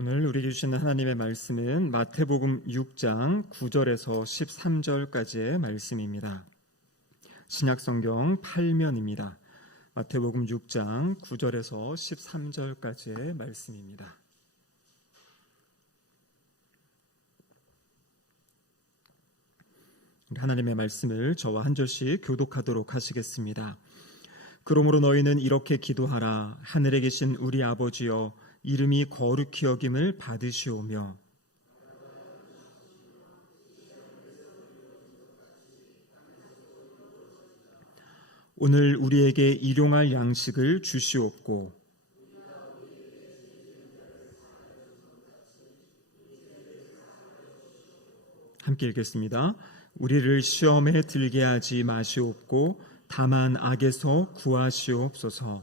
오늘 우리에게 주시는 하나님의 말씀은 마태복음 6장 9절에서 13절까지의 말씀입니다. 신약성경 8면입니다. 마태복음 6장 9절에서 13절까지의 말씀입니다. 하나님의 말씀을 저와 한 절씩 교독하도록 하시겠습니다. 그러므로 너희는 이렇게 기도하라. 하늘에 계신 우리 아버지여, 이름이 거룩히 여김을 받으시오며 오늘 우리에게 일용할 양식을 주시옵고 함께 읽겠습니다. 우리를 시험에 들게 하지 마시옵고 다만 악에서 구하시옵소서.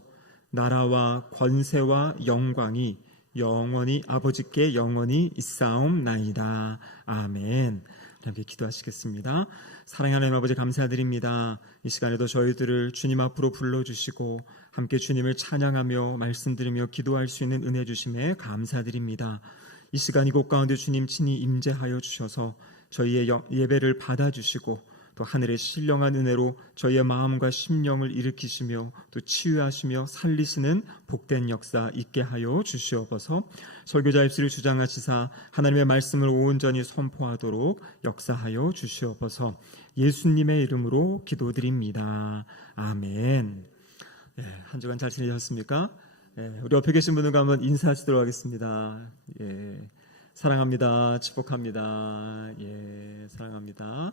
나라와 권세와 영광이 영원히 아버지께 영원히 있사옵나이다. 아멘. 함께 기도하시겠습니다. 사랑하는 아버지, 감사드립니다. 이 시간에도 저희들을 주님 앞으로 불러주시고 함께 주님을 찬양하며 말씀드리며 기도할 수 있는 은혜 주심에 감사드립니다. 이 시간 이곳 가운데 주님 친히 임재하여 주셔서 저희의 예배를 받아주시고 또 하늘의 신령한 은혜로 저희의 마음과 심령을 일으키시며 또 치유하시며 살리시는 복된 역사 있게 하여 주시옵소서. 설교자 입술을 주장하시사 하나님의 말씀을 온전히 선포하도록 역사하여 주시옵소서. 예수님의 이름으로 기도드립니다. 아멘. 한 주간 잘 지내셨습니까? 우리 옆에 계신 분들과 한번 인사하시도록 하겠습니다. 사랑합니다. 축복합니다. 사랑합니다.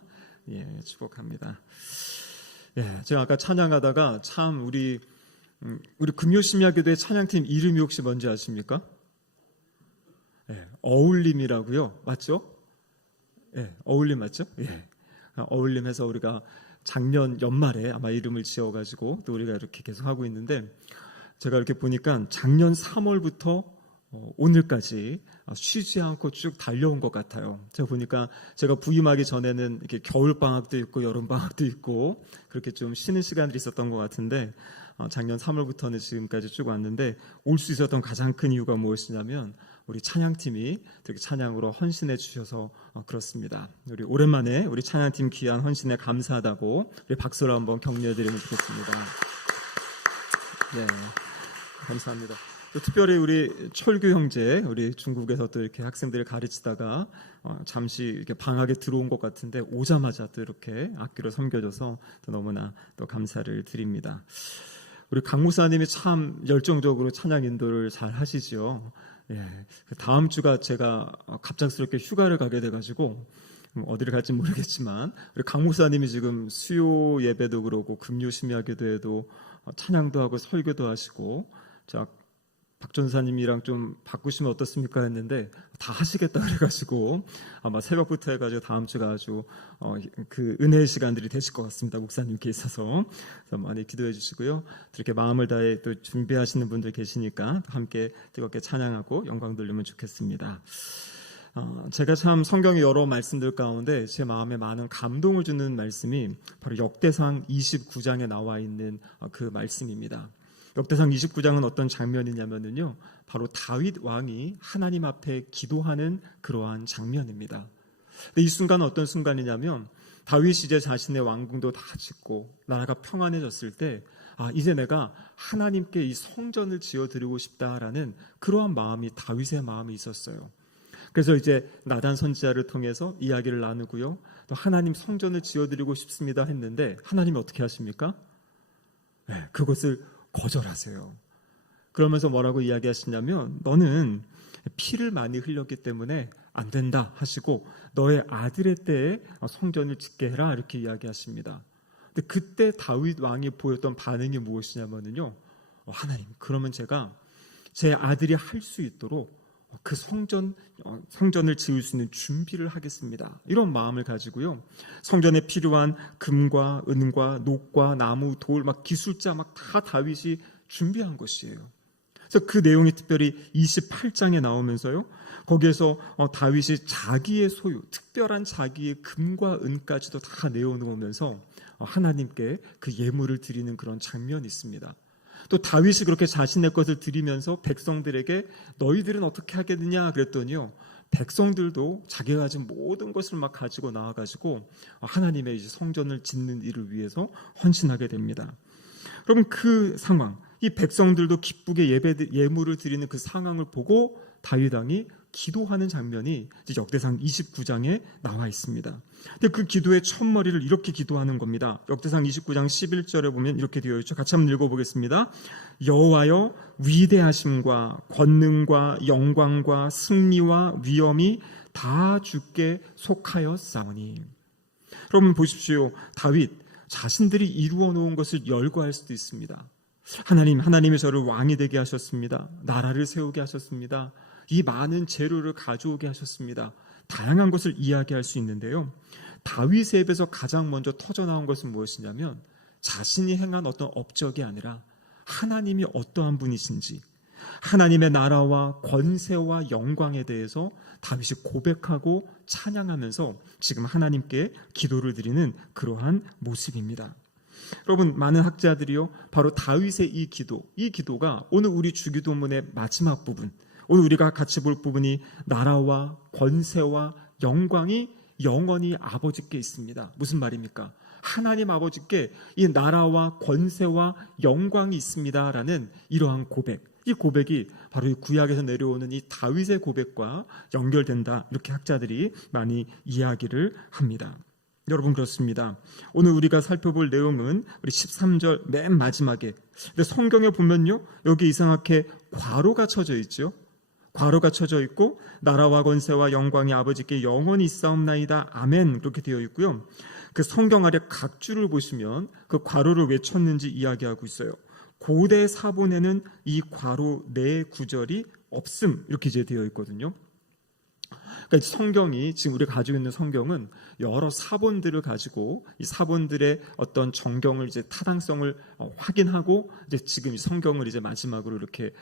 축복합니다. 제가 아까 찬양하다가 참 우리 금요심야교도의 찬양팀 이름이 혹시 뭔지 아십니까? 어울림이라고요. 맞죠? 어울림 맞죠? 어울림해서 우리가 작년 연말에 아마 이름을 지어가지고 또 우리가 이렇게 계속 하고 있는데, 제가 이렇게 보니까 작년 3월부터 오늘까지 쉬지 않고 쭉 달려온 것 같아요. 제가 보니까 제가 부임하기 전에는 이렇게 겨울 방학도 있고 여름 방학도 있고 그렇게 좀 쉬는 시간들이 있었던 것 같은데, 작년 3월부터는 지금까지 쭉 왔는데, 올 수 있었던 가장 큰 이유가 무엇이냐면 우리 찬양팀이 되게 찬양으로 헌신해 주셔서 그렇습니다. 우리 오랜만에 우리 찬양팀 귀한 헌신에 감사하다고 우리 박수로 한번 격려해 드리면 좋겠습니다. 감사합니다. 특별히 우리 철규 형제, 우리 중국에서 또 이렇게 학생들을 가르치다가 잠시 이렇게 방학에 들어온 것 같은데 오자마자 또 이렇게 악기로 섬겨줘서 또 너무나 또 감사를 드립니다. 우리 강 목사님이 참 열정적으로 찬양 인도를 잘 하시죠. 다음 주가 제가 갑작스럽게 휴가를 가게 돼가지고 어디를 갈지 모르겠지만 우리 강 목사님이 지금 수요 예배도 그러고 금요 심야기도에도 찬양도 하고 설교도 하시고, 자 박 전사님이랑 좀 바꾸시면 어떻습니까 했는데 다 하시겠다 그래가지고 아마 새벽부터 해가지고 다음 주가 아주 그 은혜의 시간들이 되실 것 같습니다. 목사님께 있어서. 그래서 많이 기도해 주시고요. 이렇게 마음을 다해 또 준비하시는 분들 계시니까 함께 뜨겁게 찬양하고 영광 돌리면 좋겠습니다. 제가 참 성경의 여러 말씀들 가운데 제 마음에 많은 감동을 주는 말씀이 바로 역대상 29장에 나와 있는 그 말씀입니다. 역대상 29장은 어떤 장면이냐면요, 바로 다윗 왕이 하나님 앞에 기도하는 그러한 장면입니다. 근데 이 순간은 어떤 순간이냐면, 다윗이 이제 자신의 왕궁도 다 짓고 나라가 평안해졌을 때, 이제 내가 하나님께 이 성전을 지어드리고 싶다라는 그러한 마음이 다윗의 마음이 있었어요. 그래서 이제 나단 선지자를 통해서 이야기를 나누고요, 또 하나님 성전을 지어드리고 싶습니다 했는데 하나님이 어떻게 하십니까? 그것을 거절하세요. 그러면서 뭐라고 이야기하시냐면, 너는 피를 많이 흘렸기 때문에 안 된다 하시고 너의 아들의 때에 성전을 짓게 해라 이렇게 이야기하십니다. 근데 그때 다윗 왕이 보였던 반응이 무엇이냐면요, 하나님, 그러면 제가 제 아들이 할 수 있도록 그 성전을 지을 수 있는 준비를 하겠습니다. 이런 마음을 가지고요, 성전에 필요한 금과 은과 녹과 나무, 돌, 기술자 다 다윗이 준비한 것이에요. 그래서 그 내용이 특별히 28장에 나오면서요, 거기에서 다윗이 자기의 소유, 특별한 자기의 금과 은까지도 다 내어놓으면서 하나님께 그 예물을 드리는 그런 장면이 있습니다. 또 다윗이 그렇게 자신의 것을 드리면서 백성들에게 너희들은 어떻게 하겠느냐 그랬더니요, 백성들도 자기가 가진 모든 것을 막 가지고 나와가지고 하나님의 이제 성전을 짓는 일을 위해서 헌신하게 됩니다. 그럼 그 상황, 이 백성들도 기쁘게 예물을 드리는 그 상황을 보고 다윗 왕이 기도하는 장면이 이제 역대상 29장에 나와 있습니다. 근데 그 기도의 첫머리를 이렇게 기도하는 겁니다. 역대상 29장 11절에 보면 이렇게 되어 있죠. 같이 한번 읽어보겠습니다. 여호와여, 위대하심과 권능과 영광과 승리와 위엄이 다 주께 속하였사오니. 여러분 보십시오. 다윗 자신들이 이루어 놓은 것을 열거할 수도 있습니다. 하나님이 저를 왕이 되게 하셨습니다. 나라를 세우게 하셨습니다. 이 많은 재료를 가져오게 하셨습니다. 다양한 것을 이야기할 수 있는데요, 다윗의 입에서 가장 먼저 터져나온 것은 무엇이냐면 자신이 행한 어떤 업적이 아니라 하나님이 어떠한 분이신지, 하나님의 나라와 권세와 영광에 대해서 다윗이 고백하고 찬양하면서 지금 하나님께 기도를 드리는 그러한 모습입니다. 여러분, 많은 학자들이요, 바로 다윗의 이 기도가 오늘 우리 주기도문의 마지막 부분, 오늘 우리가 같이 볼 부분이 나라와 권세와 영광이 영원히 아버지께 있습니다. 무슨 말입니까? 하나님 아버지께 이 나라와 권세와 영광이 있습니다라는 이러한 고백, 이 고백이 바로 이 구약에서 내려오는 이 다윗의 고백과 연결된다, 이렇게 학자들이 많이 이야기를 합니다. 여러분, 그렇습니다. 오늘 우리가 살펴볼 내용은 우리 13절 맨 마지막에, 근데 성경에 보면요, 여기 이상하게 괄호가 쳐져 있죠. 괄호가 쳐져 있고 나라와 권세와 영광이 아버지께 영원히 있사옵나이다 아멘, 그렇게 되어 있고요. 그 성경 아래 각 줄을 보시면 그 괄호를 왜 쳤는지 이야기하고 있어요. 고대 사본에는 이 괄호 네 구절이 없음, 이렇게 이제 되어 있거든요. 그러니까 성경이, 지금 우리가 가지고 있는 성경은 여러 사본들을 가지고 이 사본들의 어떤 정경을 이제 타당성을 확인하고 이제 지금 이 성경을 이제 마지막으로 이렇게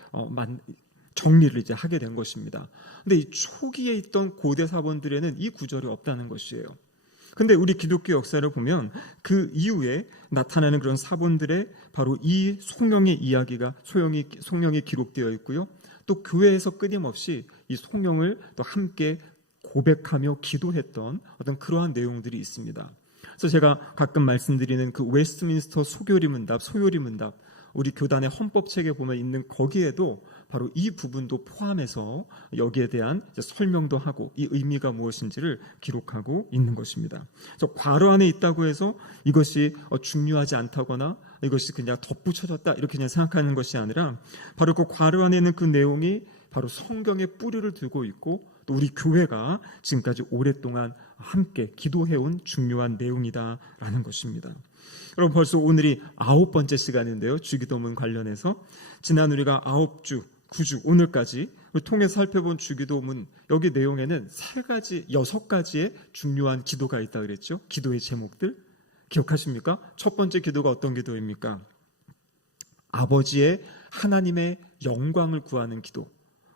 정리를 이제 하게 된 것입니다. 근데 이 초기에 있던 고대 사본들에는 이 구절이 없다는 것이에요. 근데 우리 기독교 역사를 보면 그 이후에 나타나는 그런 사본들의 바로 이 송영의 이야기가 송영이 기록되어 있고요. 또 교회에서 끊임없이 이 송영을 또 함께 고백하며 기도했던 어떤 그러한 내용들이 있습니다. 그래서 제가 가끔 말씀드리는 그 웨스트민스터 소요리 문답, 우리 교단의 헌법책에 보면 있는 거기에도 바로 이 부분도 포함해서 여기에 대한 설명도 하고 이 의미가 무엇인지를 기록하고 있는 것입니다. 그래서 괄호 안에 있다고 해서 이것이 중요하지 않다거나 이것이 그냥 덧붙여졌다 이렇게 그냥 생각하는 것이 아니라 바로 그 괄호 안에 있는 그 내용이 바로 성경의 뿌리를 두고 있고 또 우리 교회가 지금까지 오랫동안 함께 기도해온 중요한 내용이다라는 것입니다. 여러분, 벌써 오늘이 9번째 시간인데요, 주기도문 관련해서 지난 우리가 9주, 9주 오늘까지 통해서 살펴본 주기도문, 여기 내용에는 6가지의 중요한 기도가 있다 그랬죠. 기도의 제목들 기억하십니까? 첫 번째 기도가 어떤 기도입니까? 아버지의 하나님의 영광을 구하는 기도.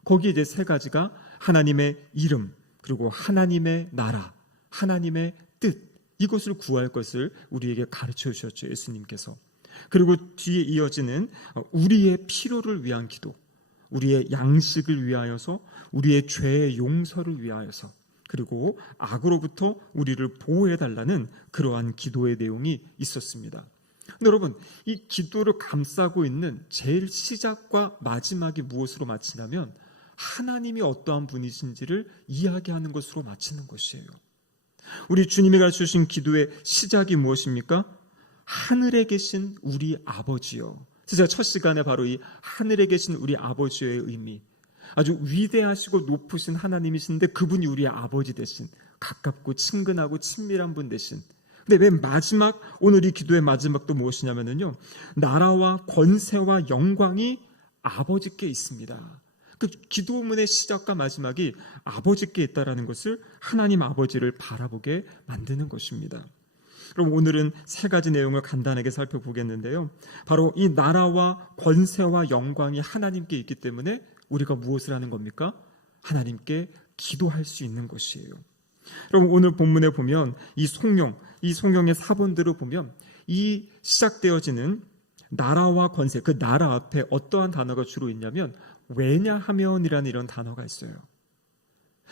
거기 이제 3가지가 하나님의 이름, 그리고 하나님의 나라, 하나님의 뜻, 이것을 구할 것을 우리에게 가르쳐 주셨죠, 예수님께서. 그리고 뒤에 이어지는 우리의 필요를 위한 기도, 우리의 양식을 위하여서, 우리의 죄의 용서를 위하여서, 그리고 악으로부터 우리를 보호해달라는 그러한 기도의 내용이 있었습니다. 근데 여러분, 이 기도를 감싸고 있는 제일 시작과 마지막이 무엇으로 마치냐면 하나님이 어떠한 분이신지를 이야기하는 것으로 마치는 것이에요. 우리 주님이 가르쳐주신 기도의 시작이 무엇입니까? 하늘에 계신 우리 아버지요. 제가 첫 시간에 바로 이 하늘에 계신 우리 아버지의 의미, 아주 위대하시고 높으신 하나님이신데 그분이 우리의 아버지 되신, 가깝고 친근하고 친밀한 분 되신. 근데 맨 마지막, 오늘 이 기도의 마지막도 무엇이냐면요, 나라와 권세와 영광이 아버지께 있습니다. 그 기도문의 시작과 마지막이 아버지께 있다라는 것을, 하나님 아버지를 바라보게 만드는 것입니다. 그럼 오늘은 3가지 내용을 간단하게 살펴보겠는데요, 바로 이 나라와 권세와 영광이 하나님께 있기 때문에 우리가 무엇을 하는 겁니까? 하나님께 기도할 수 있는 것이에요. 여러분, 오늘 본문에 보면 이 송영의 사본들을 보면 이 시작되어지는 나라와 권세, 그 나라 앞에 어떠한 단어가 주로 있냐면 왜냐하면이라는 이런 단어가 있어요.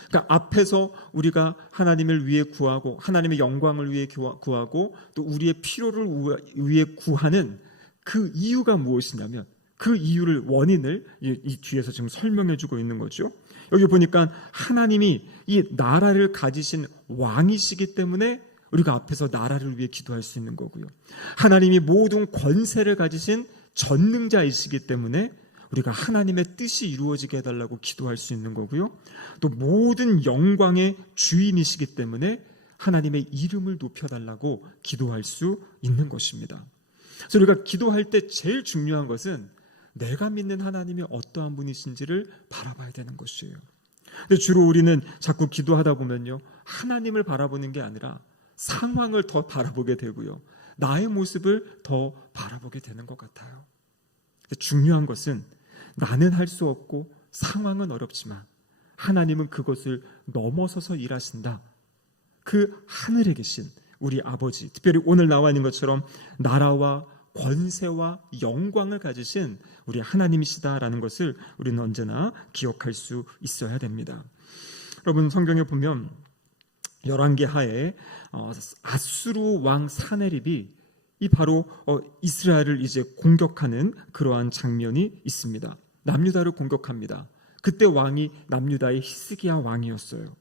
그러니까 앞에서 우리가 하나님을 위해 구하고 하나님의 영광을 위해 구하고 또 우리의 필요를 위해 구하는 그 이유가 무엇이냐면 그 이유를 원인을 이 뒤에서 지금 설명해 주고 있는 거죠. 여기 보니까 하나님이 이 나라를 가지신 왕이시기 때문에 우리가 앞에서 나라를 위해 기도할 수 있는 거고요. 하나님이 모든 권세를 가지신 전능자이시기 때문에 우리가 하나님의 뜻이 이루어지게 해달라고 기도할 수 있는 거고요. 또 모든 영광의 주인이시기 때문에 하나님의 이름을 높여달라고 기도할 수 있는 것입니다. 그래서 우리가 기도할 때 제일 중요한 것은 내가 믿는 하나님이 어떠한 분이신지를 바라봐야 되는 것이에요. 근데 주로 우리는 자꾸 기도하다 보면요, 하나님을 바라보는 게 아니라 상황을 더 바라보게 되고요, 나의 모습을 더 바라보게 되는 것 같아요. 근데 중요한 것은 나는 할 수 없고 상황은 어렵지만 하나님은 그것을 넘어서서 일하신다. 그 하늘에 계신 우리 아버지, 특별히 오늘 나와 있는 것처럼 나라와 권세와 영광을 가지신 우리 하나님이시다라는 것을 우리는 언제나 기억할 수 있어야 됩니다. 여러분, 성경에 보면 열왕기 하에 아수르 왕 사네립이 이 바로 이스라엘을 이제 공격하는 그러한 장면이 있습니다. 남유다를 공격합니다. 그때 왕이 남유다의 히스기야 왕이었어요.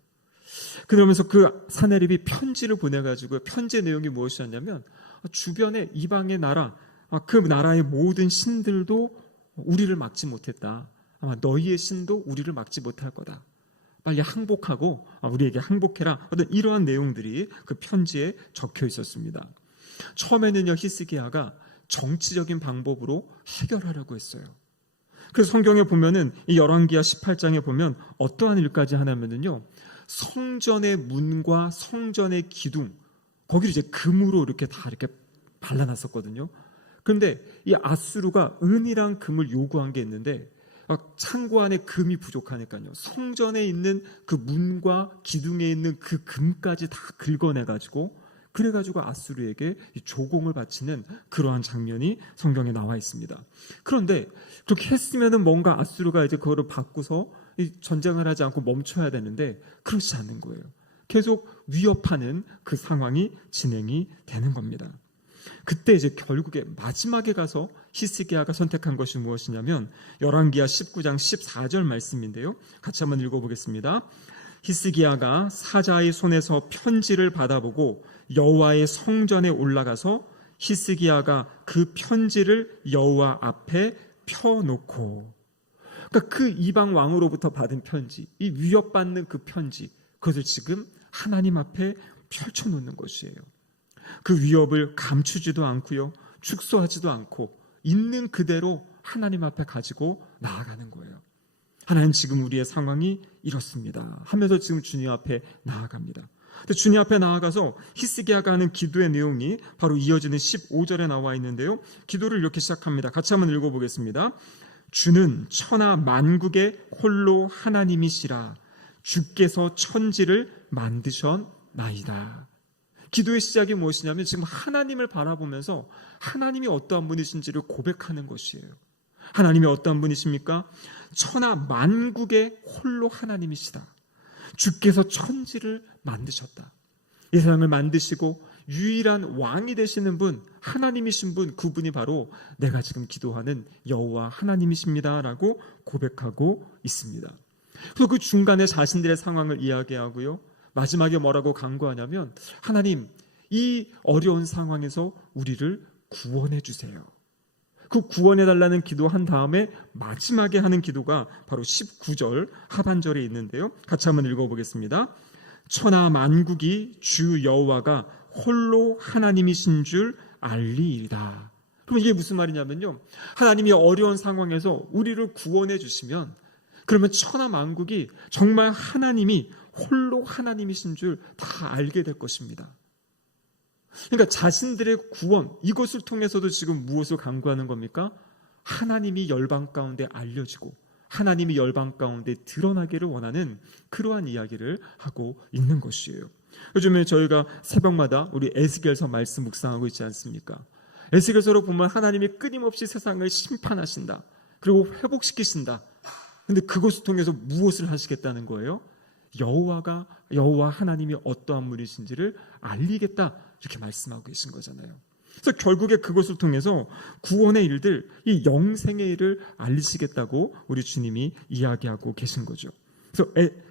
그러면서 그 사네립이 편지를 보내가지고 편지의 내용이 무엇이었냐면 주변의 이방의 나라, 그 나라의 모든 신들도 우리를 막지 못했다. 아마 너희의 신도 우리를 막지 못할 거다. 빨리 항복하고 우리에게 항복해라. 어떤 이러한 내용들이 그 편지에 적혀 있었습니다. 처음에는요, 히스기야가 정치적인 방법으로 해결하려고 했어요. 그래서 성경에 보면은 이 열왕기하 18장에 보면 어떠한 일까지 하냐면요, 성전의 문과 성전의 기둥, 거기를 이제 금으로 이렇게 다 이렇게 발라놨었거든요. 그런데 이 아수르가 은이랑 금을 요구한 게 있는데 창고 안에 금이 부족하니까요, 성전에 있는 그 문과 기둥에 있는 그 금까지 다 긁어내가지고 그래가지고 아수르에게 조공을 바치는 그러한 장면이 성경에 나와 있습니다. 그런데 그렇게 했으면은 뭔가 아수르가 이제 그거를 바꾸서 전쟁을 하지 않고 멈춰야 되는데 그렇지 않는 거예요. 계속 위협하는 그 상황이 진행이 되는 겁니다. 그때 이제 결국에 마지막에 가서 히스기야가 선택한 것이 무엇이냐면 열왕기하 19장 14절 말씀인데요, 같이 한번 읽어보겠습니다. 히스기야가 사자의 손에서 편지를 받아보고 여호와의 성전에 올라가서 히스기야가 그 편지를 여호와 앞에 펴놓고, 그러니까 그 이방 왕으로부터 받은 편지, 이 위협받는 그 편지, 그것을 지금 하나님 앞에 펼쳐놓는 것이에요. 그 위협을 감추지도 않고요, 축소하지도 않고 있는 그대로 하나님 앞에 가지고 나아가는 거예요. 하나님, 지금 우리의 상황이 이렇습니다 하면서 지금 주님 앞에 나아갑니다. 근데 주님 앞에 나아가서 히스기야가 하는 기도의 내용이 바로 이어지는 15절에 나와 있는데요, 기도를 이렇게 시작합니다. 같이 한번 읽어보겠습니다. 주는 천하 만국의 홀로 하나님이시라. 주께서 천지를 만드셨나이다. 기도의 시작이 무엇이냐면 지금 하나님을 바라보면서 하나님이 어떠한 분이신지를 고백하는 것이에요. 하나님이 어떠한 분이십니까? 천하 만국의 홀로 하나님이시다. 주께서 천지를 만드셨다. 이 세상을 만드시고 유일한 왕이 되시는 분, 하나님이신 분, 그분이 바로 내가 지금 기도하는 여호와 하나님이십니다라고 고백하고 있습니다. 그래서 그 중간에 자신들의 상황을 이야기하고요, 마지막에 뭐라고 간구하냐면 하나님, 이 어려운 상황에서 우리를 구원해 주세요. 그 구원해달라는 기도한 다음에 마지막에 하는 기도가 바로 19절 하반절에 있는데요, 같이 한번 읽어보겠습니다. 천하 만국이 주 여호와가 홀로 하나님이신 줄 알리이다. 그럼 이게 무슨 말이냐면요, 하나님이 어려운 상황에서 우리를 구원해 주시면 그러면 천하 만국이 정말 하나님이 홀로 하나님이신 줄 다 알게 될 것입니다. 그러니까 자신들의 구원, 이것을 통해서도 지금 무엇을 간구하는 겁니까? 하나님이 열방 가운데 알려지고 하나님이 열방 가운데 드러나기를 원하는 그러한 이야기를 하고 있는 것이에요. 요즘에 저희가 새벽마다 우리 에스겔서 말씀 묵상하고 있지 않습니까? 에스겔서로 보면 하나님이 끊임없이 세상을 심판하신다. 그리고 회복시키신다. 근데 그것을 통해서 무엇을 하시겠다는 거예요? 여호와 하나님이 어떠한 분이신지를 알리겠다. 이렇게 말씀하고 계신 거잖아요. 그래서 결국에 그것을 통해서 구원의 일들, 이 영생의 일을 알리시겠다고 우리 주님이 이야기하고 계신 거죠.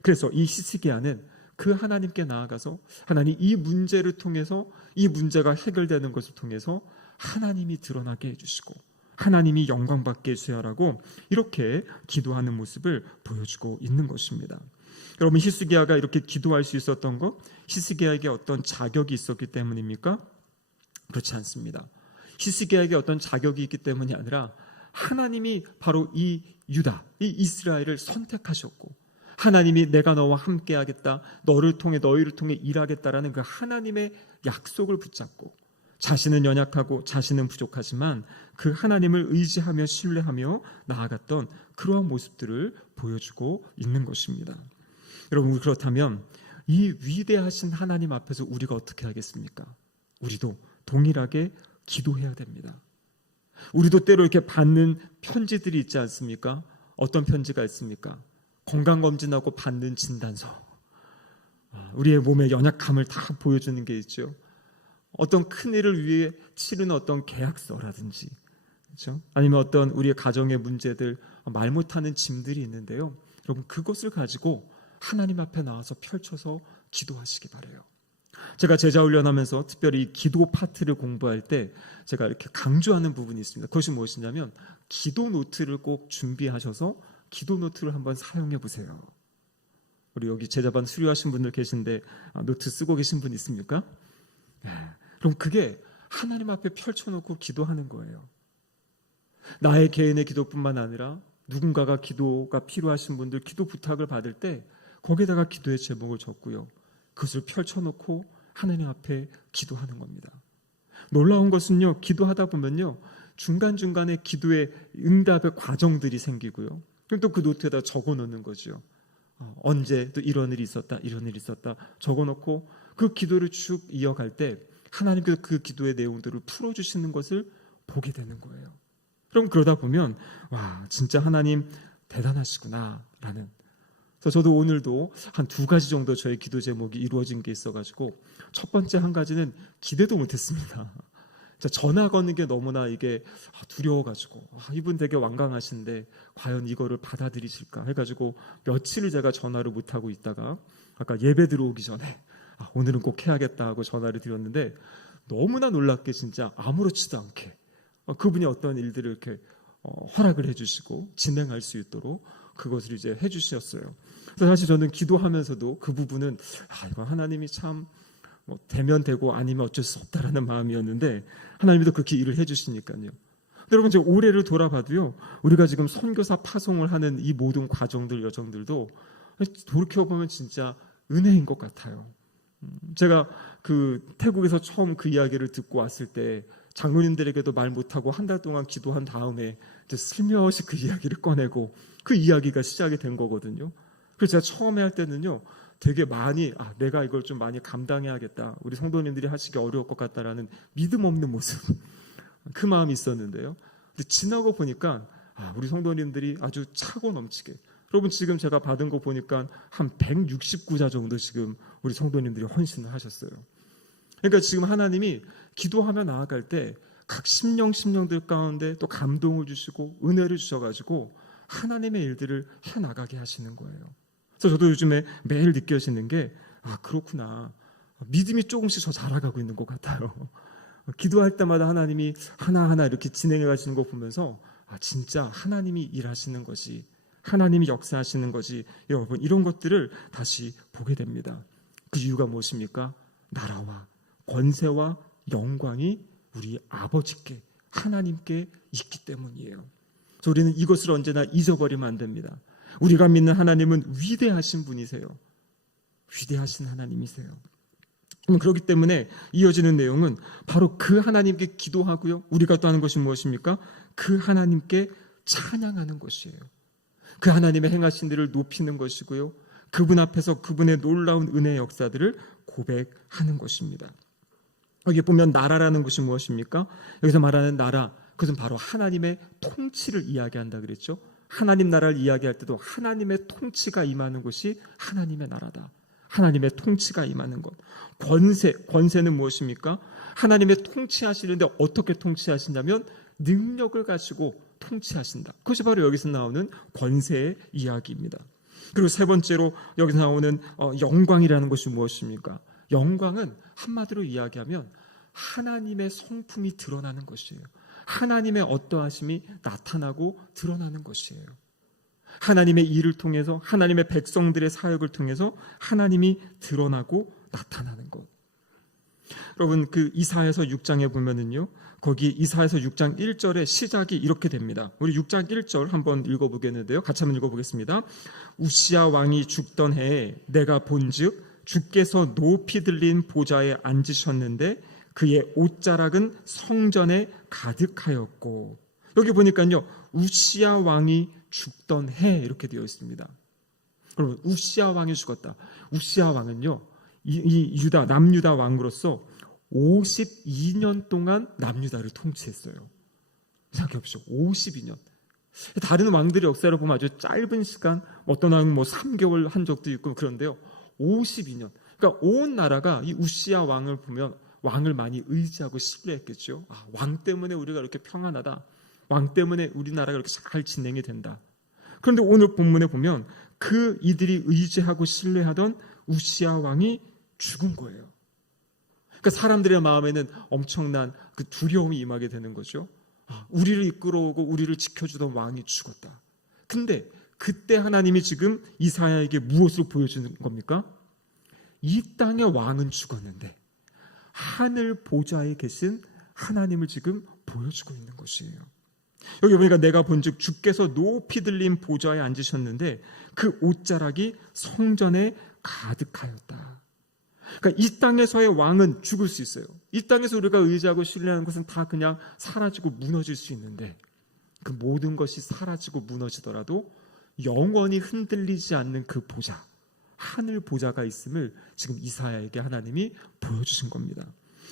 그래서 이 히스기야는 그 하나님께 나아가서 하나님 이 문제를 통해서 이 문제가 해결되는 것을 통해서 하나님이 드러나게 해주시고 하나님이 영광받게 해주셔야라고 이렇게 기도하는 모습을 보여주고 있는 것입니다. 여러분, 히스기야가 이렇게 기도할 수 있었던 것, 히스기야에게 어떤 자격이 있었기 때문입니까? 그렇지 않습니다. 히스기야에게 어떤 자격이 있기 때문이 아니라 하나님이 바로 이 유다, 이 이스라엘을 선택하셨고 하나님이 내가 너와 함께하겠다, 너희를 통해 일하겠다라는 그 하나님의 약속을 붙잡고 자신은 연약하고 자신은 부족하지만 그 하나님을 의지하며 신뢰하며 나아갔던 그러한 모습들을 보여주고 있는 것입니다. 여러분, 그렇다면 이 위대하신 하나님 앞에서 우리가 어떻게 하겠습니까? 우리도 동일하게 기도해야 됩니다. 우리도 때로 이렇게 받는 편지들이 있지 않습니까? 어떤 편지가 있습니까? 건강검진하고 받는 진단서, 우리의 몸의 연약함을 다 보여주는 게 있죠. 어떤 큰일을 위해 치르는 어떤 계약서라든지, 그렇죠? 아니면 어떤 우리의 가정의 문제들, 말 못하는 짐들이 있는데요. 여러분, 그것을 가지고 하나님 앞에 나와서 펼쳐서 기도하시기 바라요. 제가 제자 훈련하면서 특별히 기도 파트를 공부할 때 제가 이렇게 강조하는 부분이 있습니다. 그것이 무엇이냐면 기도 노트를 꼭 준비하셔서 기도 노트를 한번 사용해 보세요. 우리 여기 제자반 수료하신 분들 계신데 노트 쓰고 계신 분 있습니까? 그럼 그게 하나님 앞에 펼쳐놓고 기도하는 거예요. 나의 개인의 기도뿐만 아니라 누군가가 기도가 필요하신 분들 기도 부탁을 받을 때 거기에다가 기도의 제목을 적고요. 그것을 펼쳐놓고 하나님 앞에 기도하는 겁니다. 놀라운 것은요, 기도하다 보면요, 중간중간에 기도의 응답의 과정들이 생기고요. 그럼 또 그 노트에다 적어 놓는 거죠. 언제 또 이런 일이 있었다, 이런 일이 있었다 적어 놓고 그 기도를 쭉 이어갈 때 하나님께서 그 기도의 내용들을 풀어주시는 것을 보게 되는 거예요. 그럼 그러다 보면 와, 진짜 하나님 대단하시구나 라는. 그래서 저도 오늘도 한 2가지 정도 저의 기도 제목이 이루어진 게 있어가지고 첫 번째 한 가지는 기대도 못했습니다. 전화 거는 게 너무나 이게 두려워가지고 이분 되게 완강하신데 과연 이거를 받아들이실까 해가지고 며칠을 제가 전화를 못하고 있다가 아까 예배 들어오기 전에 오늘은 꼭 해야겠다 하고 전화를 드렸는데 너무나 놀랍게 진짜 아무렇지도 않게 그분이 어떤 일들을 이렇게 허락을 해주시고 진행할 수 있도록 그것을 이제 해주셨어요. 그래서 사실 저는 기도하면서도 그 부분은 이거 하나님이 참 되면 되고 아니면 어쩔 수 없다라는 마음이었는데 하나님도 그렇게 일을 해주시니까요. 근데 여러분, 이제 올해를 돌아봐도요, 우리가 지금 선교사 파송을 하는 이 모든 과정들 여정들도 돌이켜보면 진짜 은혜인 것 같아요. 제가 그 태국에서 처음 그 이야기를 듣고 왔을 때 장로님들에게도 말 못하고 한 달 동안 기도한 다음에 이제 슬며시 그 이야기를 꺼내고 그 이야기가 시작이 된 거거든요. 그래서 제가 처음에 할 때는요, 되게 많이 내가 이걸 좀 많이 감당해야겠다, 우리 성도님들이 하시기 어려울 것 같다라는 믿음 없는 모습, 그 마음이 있었는데요. 근데 지나고 보니까 우리 성도님들이 아주 차고 넘치게, 여러분 지금 제가 받은 거 보니까 한 169자 정도 지금 우리 성도님들이 헌신을 하셨어요. 그러니까 지금 하나님이 기도하며 나아갈 때 각 심령들 가운데 또 감동을 주시고 은혜를 주셔가지고 하나님의 일들을 해나가게 하시는 거예요. 그래서 저도 요즘에 매일 느껴지는 게 그렇구나, 믿음이 조금씩 더 자라가고 있는 것 같아요. 기도할 때마다 하나님이 하나하나 이렇게 진행해 가시는 거 보면서 진짜 하나님이 일하시는 것이, 하나님이 역사하시는 것이, 여러분 이런 것들을 다시 보게 됩니다. 그 이유가 무엇입니까? 나라와 권세와 영광이 우리 아버지께, 하나님께 있기 때문이에요. 그래서 우리는 이것을 언제나 잊어버리면 안 됩니다. 우리가 믿는 하나님은 위대하신 분이세요. 위대하신 하나님이세요. 그렇기 때문에 이어지는 내용은 바로 그 하나님께 기도하고요, 우리가 또 하는 것이 무엇입니까? 그 하나님께 찬양하는 것이에요. 그 하나님의 행하신 일을 높이는 것이고요, 그분 앞에서 그분의 놀라운 은혜의 역사들을 고백하는 것입니다. 여기 보면 나라라는 것이 무엇입니까? 여기서 말하는 나라, 그것은 바로 하나님의 통치를 이야기한다 그랬죠. 하나님 나라를 이야기할 때도 하나님의 통치가 임하는 것이 하나님의 나라다. 하나님의 통치가 임하는 것. 권세는 무엇입니까? 하나님의 통치하시는데 어떻게 통치하신다면 능력을 가지고 통치하신다. 그것이 바로 여기서 나오는 권세의 이야기입니다. 그리고 세 번째로 여기서 나오는 영광이라는 것이 무엇입니까? 영광은 한마디로 이야기하면 하나님의 성품이 드러나는 것이에요. 하나님의 어떠하심이 나타나고 드러나는 것이에요. 하나님의 일을 통해서, 하나님의 백성들의 사역을 통해서 하나님이 드러나고 나타나는 것. 여러분, 그 이사야서 6장에 보면은요, 거기 이사야서 6장 1절의 시작이 이렇게 됩니다. 우리 6장 1절 한번 읽어보겠는데요. 같이 한번 읽어보겠습니다. 우시야 왕이 죽던 해에 내가 본즉 주께서 높이 들린 보좌에 앉으셨는데 그의 옷자락은 성전에 가득하였고, 여기 보니까요, 우시야 왕이 죽던 해 이렇게 되어 있습니다. 여러분, 우시야 왕이 죽었다. 우시야 왕은요, 이 유다 남유다 왕으로서 52년 동안 남유다를 통치했어요. 생각해 보십시오. 52년. 다른 왕들의 역사를 보면 아주 짧은 시간, 어떤 왕은 3개월 한 적도 있고 그런데요, 52년. 그러니까 온 나라가 이 우시야 왕을 보면 왕을 많이 의지하고 신뢰했겠죠. 왕 때문에 우리가 이렇게 평안하다. 왕 때문에 우리나라가 이렇게 잘 진행이 된다. 그런데 오늘 본문에 보면 그 이들이 의지하고 신뢰하던 우시야 왕이 죽은 거예요. 그러니까 사람들의 마음에는 엄청난 그 두려움이 임하게 되는 거죠. 우리를 이끌어오고 우리를 지켜주던 왕이 죽었다. 근데 그때 하나님이 지금 이사야에게 무엇을 보여주는 겁니까? 이 땅의 왕은 죽었는데 하늘 보좌에 계신 하나님을 지금 보여주고 있는 것이에요. 여기 보니까 내가 본즉 주께서 높이 들린 보좌에 앉으셨는데 그 옷자락이 성전에 가득하였다. 그러니까 이 땅에서의 왕은 죽을 수 있어요. 이 땅에서 우리가 의지하고 신뢰하는 것은 다 그냥 사라지고 무너질 수 있는데, 그 모든 것이 사라지고 무너지더라도 영원히 흔들리지 않는 그 보좌, 하늘 보좌가 있음을 지금 이사야에게 하나님이 보여주신 겁니다.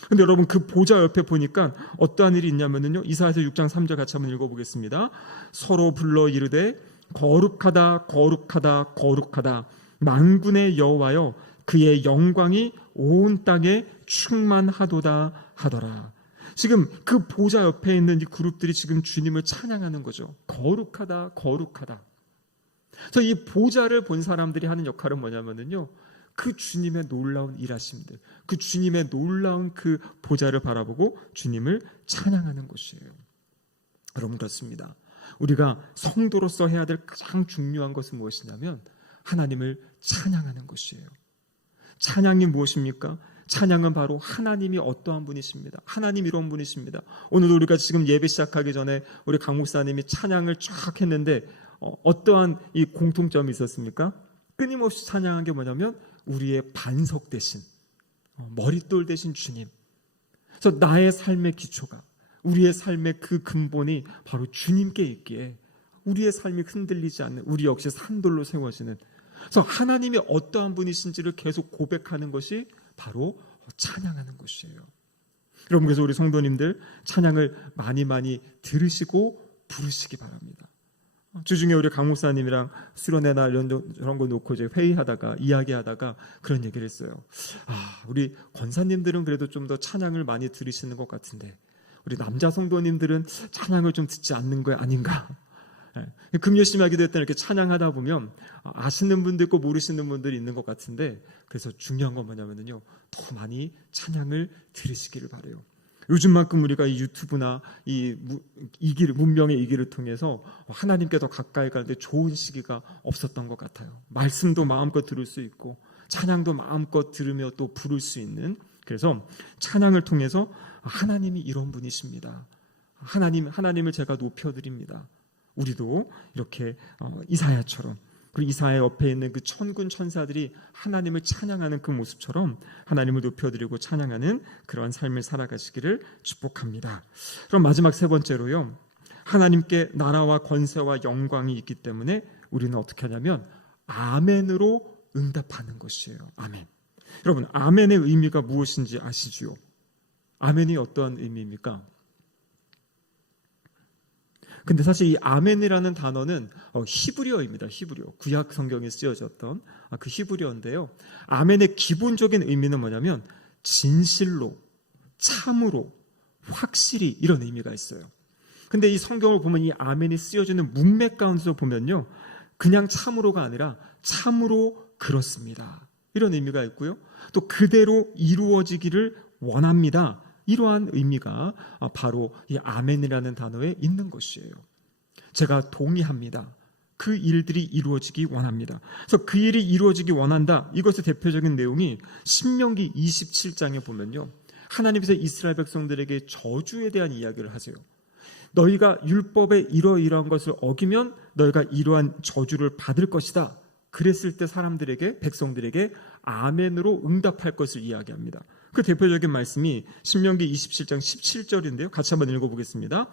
근데 여러분, 그 보좌 옆에 보니까 어떠한 일이 있냐면요, 이사야서 6장 3절 같이 한번 읽어보겠습니다. 서로 불러 이르되 거룩하다 거룩하다 거룩하다 만군의 여호와여 그의 영광이 온 땅에 충만하도다 하더라. 지금 그 보좌 옆에 있는 이 그룹들이 지금 주님을 찬양하는 거죠. 거룩하다 거룩하다. 그래서 이 보좌를 본 사람들이 하는 역할은 뭐냐면요, 그 주님의 놀라운 일하심들, 그 주님의 놀라운 그 보좌를 바라보고 주님을 찬양하는 것이에요. 여러분, 그렇습니다. 우리가 성도로서 해야 될 가장 중요한 것은 무엇이냐면 하나님을 찬양하는 것이에요. 찬양이 무엇입니까? 찬양은 바로 하나님이 어떠한 분이십니다. 하나님 이런 분이십니다. 오늘 우리가 지금 예배 시작하기 전에 우리 강 목사님이 찬양을 쫙 했는데 어떠한 이 공통점이 있었습니까? 끊임없이 찬양한 게 뭐냐면 우리의 반석 대신, 머릿돌 대신 주님. 그래서 나의 삶의 기초가, 우리의 삶의 그 근본이 바로 주님께 있기에 우리의 삶이 흔들리지 않는, 우리 역시 산돌로 세워지는, 그래서 하나님이 어떠한 분이신지를 계속 고백하는 것이 바로 찬양하는 것이에요. 여러분, 그래서 우리 성도님들 찬양을 많이 들으시고 부르시기 바랍니다. 주중에 우리 강 목사님이랑 수련회나 이런 거 놓고 이제 회의하다가 이야기하다가 그런 얘기를 했어요. 우리 권사님들은 그래도 좀 더 찬양을 많이 들으시는 것 같은데 우리 남자 성도님들은 찬양을 좀 듣지 않는 거 아닌가? 금요심하기도 했더니 이렇게 찬양하다 보면 아시는 분도 있고 모르시는 분들이 있는 것 같은데, 그래서 중요한 건 뭐냐면요, 더 많이 찬양을 들으시기를 바래요. 요즘만큼 우리가 이 유튜브나 이 문명의 이 길을 통해서 하나님께 더 가까이 가는데 좋은 시기가 없었던 것 같아요. 말씀도 마음껏 들을 수 있고 찬양도 마음껏 들으며 또 부를 수 있는, 그래서 찬양을 통해서 하나님이 이런 분이십니다. 하나님을 제가 높여드립니다. 우리도 이렇게 이사야처럼, 그리고 이사야 옆에 있는 그 천군 천사들이 하나님을 찬양하는 그 모습처럼 하나님을 높여드리고 찬양하는 그런 삶을 살아가시기를 축복합니다. 그럼 마지막 세 번째로요, 하나님께 나라와 권세와 영광이 있기 때문에 우리는 어떻게 하냐면 아멘으로 응답하는 것이에요. 아멘. 여러분, 아멘의 의미가 무엇인지 아시지요? 아멘이 어떠한 의미입니까? 근데 사실 이 아멘이라는 단어는 히브리어입니다. 히브리어. 구약 성경에 쓰여졌던 그 히브리어인데요. 아멘의 기본적인 의미는 뭐냐면 진실로, 참으로, 확실히, 이런 의미가 있어요. 근데 이 성경을 보면 이 아멘이 쓰여지는 문맥 가운데서 보면요, 그냥 참으로가 아니라 참으로 그렇습니다, 이런 의미가 있고요, 또 그대로 이루어지기를 원합니다, 이러한 의미가 바로 이 아멘이라는 단어에 있는 것이에요. 제가 동의합니다. 그 일들이 이루어지기 원합니다. 그래서 그 일이 이루어지기 원한다, 이것의 대표적인 내용이 신명기 27장에 보면요, 하나님께서 이스라엘 백성들에게 저주에 대한 이야기를 하세요. 너희가 율법에 이러이러한 것을 어기면 너희가 이러한 저주를 받을 것이다. 그랬을 때 사람들에게, 백성들에게 아멘으로 응답할 것을 이야기합니다. 그 대표적인 말씀이 신명기 27장 17절인데요. 같이 한번 읽어보겠습니다.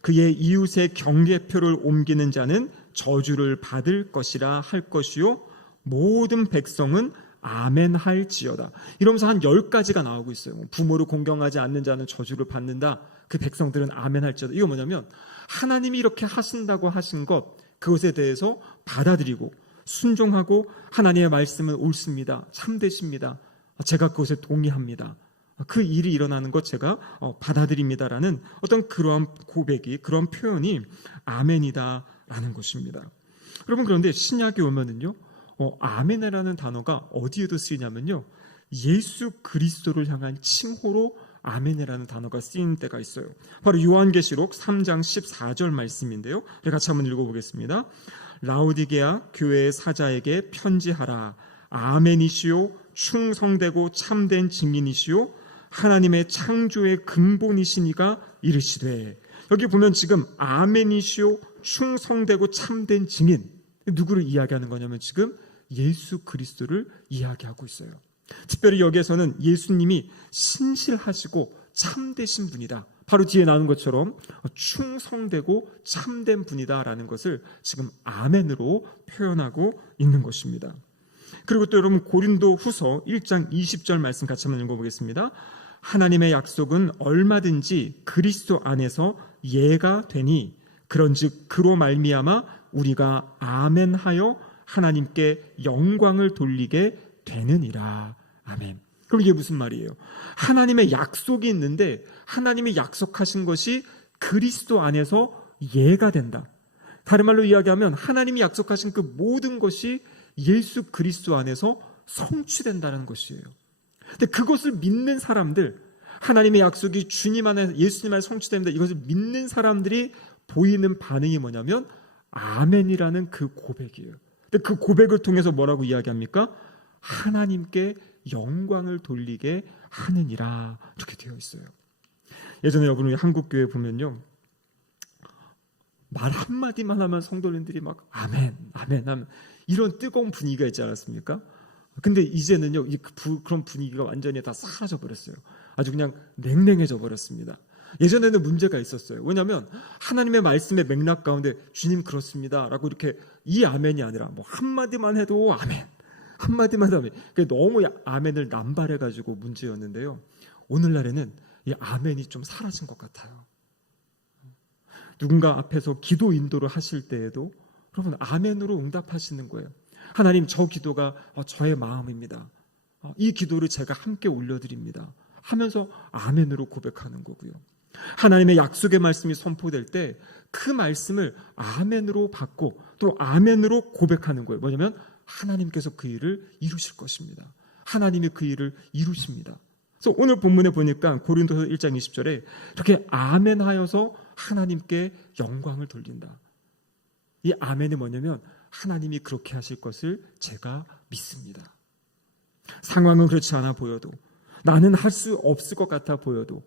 그의 이웃의 경계표를 옮기는 자는 저주를 받을 것이라 할 것이요 모든 백성은 아멘할지어다. 이러면서 한 10가지가 나오고 있어요. 부모를 공경하지 않는 자는 저주를 받는다. 그 백성들은 아멘할지어다. 이거 뭐냐면 하나님이 이렇게 하신다고 하신 것, 그것에 대해서 받아들이고 순종하고 하나님의 말씀은 옳습니다, 참되십니다, 제가 그것에 동의합니다, 그 일이 일어나는 것 제가 받아들입니다라는 어떤 그러한 고백이, 그런 표현이 아멘이다라는 것입니다. 여러분, 그런데 신약에 오면은요, 아멘이라는 단어가 어디에도 쓰이냐면요, 예수 그리스도를 향한 칭호로 아멘이라는 단어가 쓰이는 때가 있어요. 바로 요한계시록 3장 14절 말씀인데요, 같이 한번 읽어보겠습니다. 라오디게아 교회의 사자에게 편지하라. 아멘이시오, 충성되고 참된 증인이시오, 하나님의 창조의 근본이시니가 이르시되. 여기 보면 지금 아멘이시오, 충성되고 참된 증인, 누구를 이야기하는 거냐면 지금 예수 그리스도를 이야기하고 있어요. 특별히 여기에서는 예수님이 신실하시고 참되신 분이다, 바로 뒤에 나오는 것처럼 충성되고 참된 분이다라는 것을 지금 아멘으로 표현하고 있는 것입니다. 그리고 또 여러분, 고린도 후서 1장 20절 말씀 같이 한번 읽어보겠습니다. 하나님의 약속은 얼마든지 그리스도 안에서 예가 되니 그런즉 그로 말미암아 우리가 아멘하여 하나님께 영광을 돌리게 되느니라. 아멘. 그럼 이게 무슨 말이에요? 하나님의 약속이 있는데 하나님이 약속하신 것이 그리스도 안에서 예가 된다. 다른 말로 이야기하면 하나님이 약속하신 그 모든 것이 예수 그리스도 안에서 성취된다는 것이에요. 근데 그것을 믿는 사람들, 하나님의 약속이 주님 안에, 예수님 안에 성취됩니다, 이것을 믿는 사람들이 보이는 반응이 뭐냐면 아멘이라는 그 고백이에요. 근데 그 고백을 통해서 뭐라고 이야기합니까? 하나님께 영광을 돌리게 하느니라, 이렇게 되어 있어요. 예전에 여러분 한국교회 보면요, 말 한마디만 하면 성도님들이 막 아멘, 아멘 하면 이런 뜨거운 분위기가 있지 않았습니까? 근데 이제는요, 그런 분위기가 완전히 다 사라져 버렸어요. 아주 그냥 냉랭해져 버렸습니다. 예전에는 문제가 있었어요. 왜냐하면 하나님의 말씀의 맥락 가운데 주님 그렇습니다 라고 이렇게 이 아멘이 아니라 뭐 한마디만 해도 아멘, 한마디만 해도 아멘, 너무 아멘을 남발해가지고 문제였는데요, 오늘날에는 이 아멘이 좀 사라진 것 같아요. 누군가 앞에서 기도 인도를 하실 때에도 여러분 아멘으로 응답하시는 거예요. 하나님, 저 기도가 저의 마음입니다, 이 기도를 제가 함께 올려드립니다 하면서 아멘으로 고백하는 거고요. 하나님의 약속의 말씀이 선포될 때 그 말씀을 아멘으로 받고 또 아멘으로 고백하는 거예요. 뭐냐면 하나님께서 그 일을 이루실 것입니다. 하나님이 그 일을 이루십니다. 그래서 오늘 본문에 보니까 고린도서 1장 20절에 이렇게 아멘하여서 하나님께 영광을 돌린다. 이 아멘이 뭐냐면 하나님이 그렇게 하실 것을 제가 믿습니다. 상황은 그렇지 않아 보여도, 나는 할 수 없을 것 같아 보여도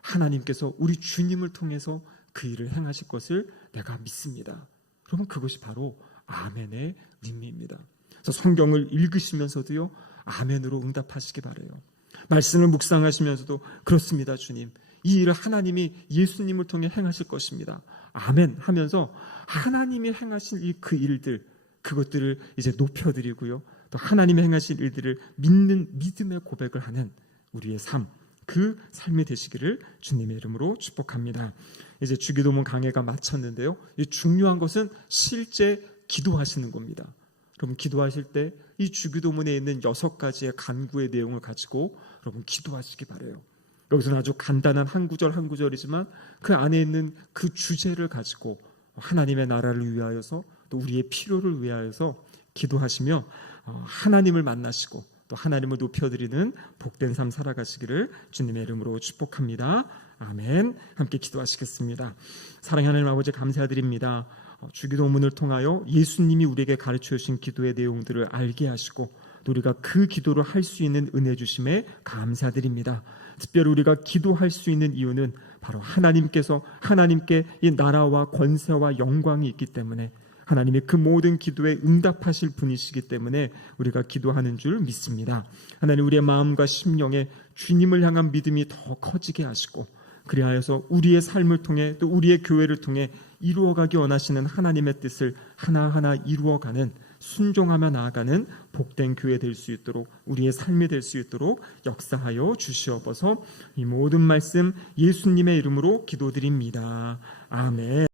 하나님께서 우리 주님을 통해서 그 일을 행하실 것을 내가 믿습니다. 그러면 그것이 바로 아멘의 의미입니다. 그래서 성경을 읽으시면서도요, 아멘으로 응답하시기 바라요. 말씀을 묵상하시면서도 그렇습니다, 주님, 이 일을 하나님이 예수님을 통해 행하실 것입니다, 아멘 하면서 하나님이 행하실 그 일들, 그것들을 이제 높여드리고요, 또 하나님이 행하실 일들을 믿는 믿음의 고백을 하는 우리의 삶, 그 삶이 되시기를 주님의 이름으로 축복합니다. 이제 주기도문 강해가 마쳤는데요. 이 중요한 것은 실제 기도하시는 겁니다. 여러분 기도하실 때 이 주기도문에 있는 6가지의 간구의 내용을 가지고 여러분 기도하시기 바라요. 여기서는 아주 간단한 한 구절 한 구절이지만 그 안에 있는 그 주제를 가지고 하나님의 나라를 위하여서 또 우리의 필요를 위하여서 기도하시며 하나님을 만나시고 또 하나님을 높여드리는 복된 삶 살아가시기를 주님의 이름으로 축복합니다. 아멘. 함께 기도하시겠습니다. 사랑하는 하나님 아버지 감사드립니다. 주기도문을 통하여 예수님이 우리에게 가르쳐 주신 기도의 내용들을 알게 하시고 또 우리가 그 기도를 할 수 있는 은혜 주심에 감사드립니다. 특별히 우리가 기도할 수 있는 이유는 바로 하나님께 이 나라와 권세와 영광이 있기 때문에 하나님이 그 모든 기도에 응답하실 분이시기 때문에 우리가 기도하는 줄 믿습니다. 하나님 우리의 마음과 심령에 주님을 향한 믿음이 더 커지게 하시고 그리하여서 우리의 삶을 통해 또 우리의 교회를 통해 이루어가기 원하시는 하나님의 뜻을 하나하나 이루어가는 순종하며 나아가는 복된 교회 될 수 있도록 우리의 삶이 될 수 있도록 역사하여 주시옵소서. 이 모든 말씀 예수님의 이름으로 기도드립니다. 아멘.